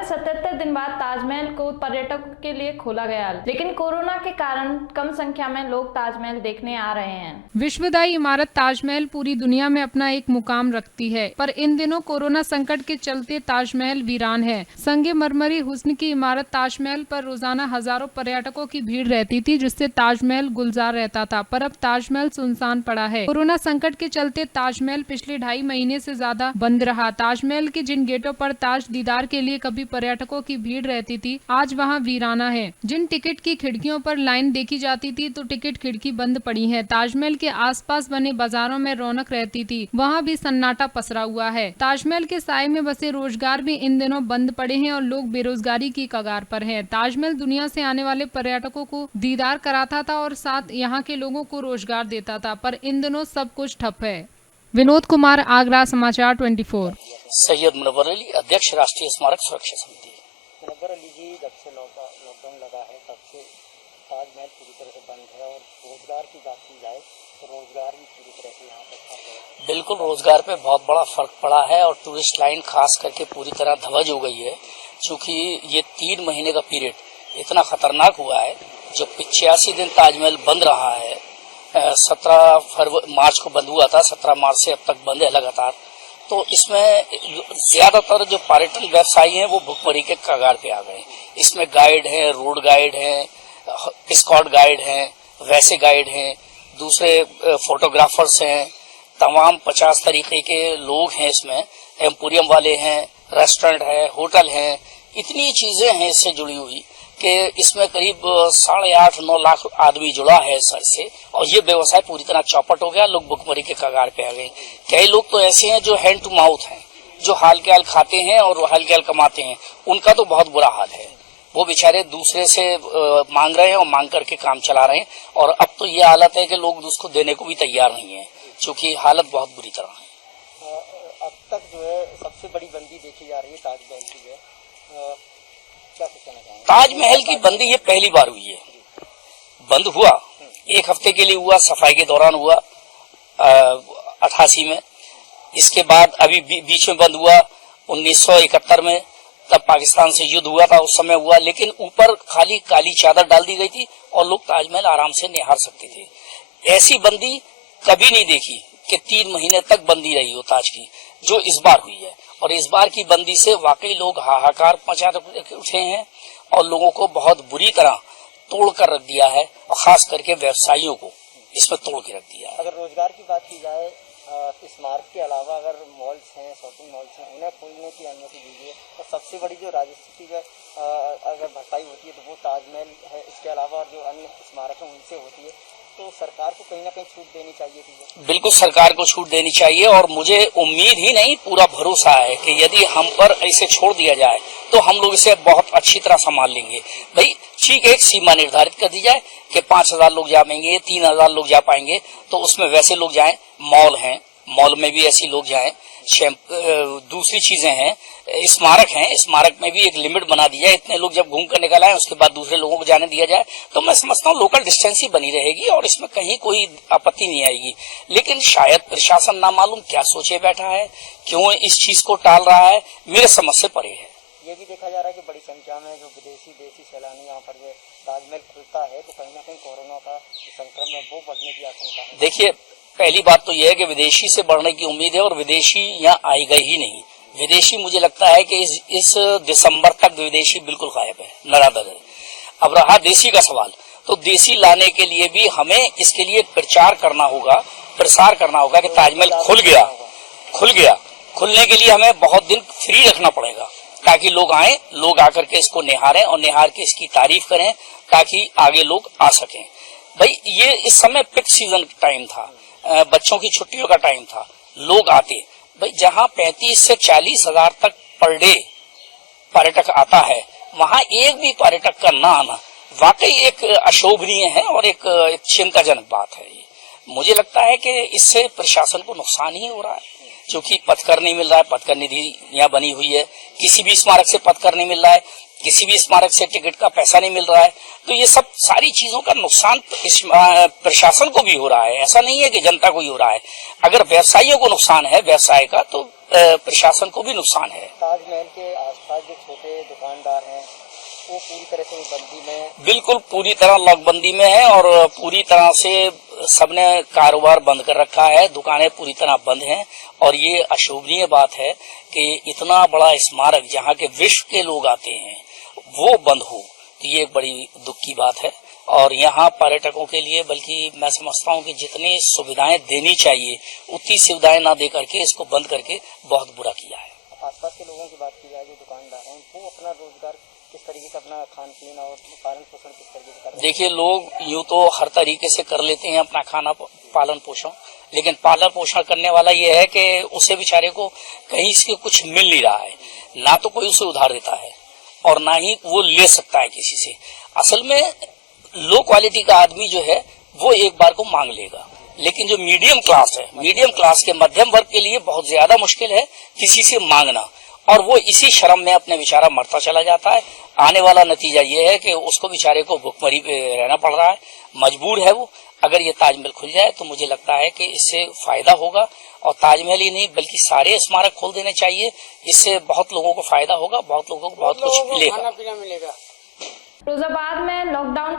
में 77 दिन बाद ताजमहल को पर्यटकों के लिए खोला गया, लेकिन कोरोना के कारण कम संख्या में लोग ताजमहल देखने आ रहे हैं। विश्वदायी इमारत ताजमहल पूरी दुनिया में अपना एक मुकाम रखती है, पर इन दिनों कोरोना संकट के चलते ताजमहल वीरान है। संगमरमरी हुस्न की इमारत ताजमहल पर रोजाना हजारों पर्यटकों की भीड़ रहती थी, जिससे ताजमहल गुलजार रहता था, पर अब ताजमहल सुनसान पड़ा है। कोरोना संकट के चलते ताजमहल पिछले 2.5 महीने से ज्यादा बंद रहा। ताजमहल के जिन गेटों पर ताज दीदार के लिए कभी पर्यटकों की भीड़ रहती थी, आज वहां वीराना है। जिन टिकट की खिड़कियों पर लाइन देखी जाती थी, तो टिकट खिड़की बंद पड़ी है। ताजमहल के आसपास बने बाजारों में रौनक रहती थी, वहां भी सन्नाटा पसरा हुआ है। ताजमहल के साए में बसे रोजगार भी इन दिनों बंद पड़े हैं और लोग बेरोजगारी की कगार पर हैं। ताजमहल दुनिया से आने वाले पर्यटकों को दीदार कराता था और साथ यहाँ के लोगों को रोजगार देता था, पर इन दिनों सब कुछ ठप है। विनोद कुमार, आगरा समाचार 24। सैयद मुनव्वर अली, अध्यक्ष राष्ट्रीय स्मारक सुरक्षा समिति। मुनव्वर अली जी, जब से लॉकडाउन लगा है तब से ताजमहल पूरी तरह से बंद है, और रोजगार की बात की जाए तो रोजगार भी पूरी तरह से यहाँ पर बिल्कुल रोजगार पे बहुत बड़ा फर्क पड़ा है और टूरिस्ट लाइन खास करके पूरी तरह धवज हो गई है, क्योंकि ये 3 महीने का पीरियड इतना खतरनाक हुआ है। जो 85 दिन ताजमहल बंद रहा है, 17 मार्च को बंद हुआ था, 17 मार्च से अब तक बंद है लगातार। तो इसमें ज्यादातर जो पर्यटन व्यवसायी हैं वो भुखमरी के कगार पे आ गए। इसमें गाइड हैं, रोड गाइड हैं, स्कॉट गाइड हैं, वैसे गाइड हैं, दूसरे फोटोग्राफर्स हैं, तमाम 50 तरीके के लोग हैं इसमें, एम्पोरियम वाले हैं, रेस्टोरेंट है, होटल हैं, इतनी चीजें हैं इससे जुड़ी हुई कि इसमें करीब 8.5-9 लाख आदमी जुड़ा है सर से, और ये व्यवसाय पूरी तरह चौपट हो गया। लोग भुखमरी के कगार पे आ गए। कई लोग तो ऐसे हैं जो हैंड टू माउथ हैं, जो हाल के हाल खाते हैं और हाल के हाल कमाते हैं, उनका तो बहुत बुरा हाल है। वो बेचारे दूसरे से मांग रहे हैं और मांग करके काम चला रहे हैं, और अब तो ये हालत है कि लोग उसको देने को भी तैयार नहीं है, क्योंकि हालत बहुत बुरी तरह है। अब तक जो है सबसे बड़ी बंदी देखी जा रही है ताजमहल की है, क्या कहना चाहेंगे? ताजमहल की बंदी ये पहली बार हुई है। बंद हुआ 1 हफ्ते के लिए हुआ, सफाई के दौरान हुआ 88 में। इसके बाद अभी बीच में बंद हुआ 1971 में, तब पाकिस्तान से युद्ध हुआ था, उस समय हुआ। लेकिन ऊपर खाली काली चादर डाल दी गई थी और लोग ताजमहल आराम से निहार सकते थे। ऐसी बंदी कभी नहीं देखी कि 3 महीने तक बंदी रही हो ताज की, जो इस बार हुई है। और इस बार की बंदी से वाकई लोग हाहाकार मचा उठे हैं और लोगों को बहुत बुरी तरह तोड़ कर रख दिया है, और खास करके व्यवसायियों को इसमें तोड़ के रख दिया है। अगर रोजगार की बात की जाए, स्मारक के अलावा अगर मॉल्स हैं, शॉपिंग मॉल्स हैं, उन्हें खोलने की अनुमति दीजिए। और सबसे बड़ी जो राजस्व की अगर भरपाई होती है तो वो ताजमहल है, इसके अलावा जो अन्य स्मारक हैं उनसे होती है, तो सरकार को कहीं ना कहीं छूट देनी चाहिए थी। बिल्कुल सरकार को छूट देनी चाहिए, और मुझे उम्मीद ही नहीं पूरा भरोसा है कि यदि हम पर ऐसे छोड़ दिया जाए तो हम लोग इसे बहुत अच्छी तरह संभाल लेंगे। भाई ठीक है, एक सीमा निर्धारित कर दी जाए कि 5,000 लोग जा पाएंगे, 3,000 लोग जा पाएंगे, तो उसमें वैसे लोग जाएं। मॉल हैं, मॉल में भी ऐसे लोग जाएं। दूसरी चीजें हैं, स्मारक हैं, स्मारक में भी एक लिमिट बना दी जाए। इतने लोग जब घूम कर निकल आए उसके बाद दूसरे लोगों को जाने दिया जाए, तो मैं समझता हूँ लोकल डिस्टेंस ही बनी रहेगी और इसमें कहीं कोई आपत्ति नहीं आएगी। लेकिन शायद प्रशासन ना मालूम क्या सोचे बैठा है, क्यों इस चीज को टाल रहा है, मेरे समझ से परे है। ये भी देखा जा रहा है कि बड़ी संख्या में जो विदेशी सैलानी यहाँ पर जो ताजमहल खुलता है, तो कहीं ना कहीं कोरोना का संक्रमण वो बढ़ने की आशंका है। देखिए, पहली बात तो यह है कि विदेशी से बढ़ने की उम्मीद है, और विदेशी यहाँ आएगा ही नहीं। विदेशी मुझे लगता है कि इस दिसंबर तक विदेशी बिल्कुल गायब है, नरादर है। अब रहा देसी का सवाल, तो देसी लाने के लिए भी हमें इसके लिए प्रसार करना होगा कि ताजमहल खुल गया। खुलने के लिए हमें बहुत दिन फ्री रखना पड़ेगा, ताकि लोग आए, लोग आकर के इसको निहारें और निहार के इसकी तारीफ करें, ताकि आगे लोग आ सकें। भाई ये इस समय पिक सीजन टाइम था, बच्चों की छुट्टियों का टाइम था, लोग आते। भाई जहाँ 35 से 40 हजार तक पर डे पर्यटक आता है, वहाँ एक भी पर्यटक का ना आना वाकई एक अशोभनीय है और एक चिंताजनक बात है। मुझे लगता है कि इससे प्रशासन को नुकसान ही हो रहा है, क्योंकि पथकर नहीं मिल रहा है। पथकर निधि यहाँ बनी हुई है, किसी भी स्मारक से पथकर नहीं मिल रहा है, किसी भी स्मारक से टिकट का पैसा नहीं मिल रहा है। तो ये सब सारी चीजों का नुकसान प्रशासन को भी हो रहा है, ऐसा नहीं है कि जनता को ही हो रहा है। अगर व्यवसायियों को नुकसान है व्यवसाय का, तो प्रशासन को भी नुकसान है। ताजमहल के आसपास जो छोटे दुकानदार हैं वो पूरी तरह से बंदी में? बिल्कुल पूरी तरह लॉकबंदी में है और पूरी तरह से सबने कारोबार बंद कर रखा है, दुकानें पूरी तरह बंद हैं और ये अशोभनीय बात है कि इतना बड़ा स्मारक जहाँ के विश्व के लोग आते हैं वो बंद हो, तो ये एक बड़ी दुख की बात है। और यहाँ पर्यटकों के लिए बल्कि मैं समझता हूँ कि जितनी सुविधाएं देनी चाहिए उतनी सुविधाएं ना दे करके इसको बंद करके बहुत बुरा किया है। आसपास के लोगों की बात की जाए जो दुकानदार हैं वो अपना रोजगार किस तरीके से, अपना खान पीन और पालन पोषण किस तरीके से कर रहे हैं? देखिए लोग यूँ तो हर तरीके से कर लेते हैं अपना खाना पालन पोषण, लेकिन पालन पोषण करने वाला ये है कि उसे बेचारे को कहीं से कुछ मिल नहीं रहा है, ना तो कोई उसे उधार देता है और ना ही वो ले सकता है किसी से। असल में लो क्वालिटी का आदमी जो है वो एक बार को मांग लेगा, लेकिन जो मीडियम क्लास है, मीडियम क्लास के मध्यम वर्ग के लिए बहुत ज्यादा मुश्किल है किसी से मांगना और वो इसी शर्म में अपने बेचारा मरता चला जाता है। आने वाला नतीजा ये है कि उसको बेचारे को भुखमरी पे रहना पड़ रहा है, मजबूर है वो। अगर ये ताजमहल खुल जाए तो मुझे लगता है कि इससे फायदा होगा और ताजमहल ही नहीं बल्कि सारे स्मारक खोल देने चाहिए, इससे बहुत लोगों को फायदा होगा, बहुत लोगों को बहुत कुछ मिलेगा। फिरोजाबाद में लॉकडाउन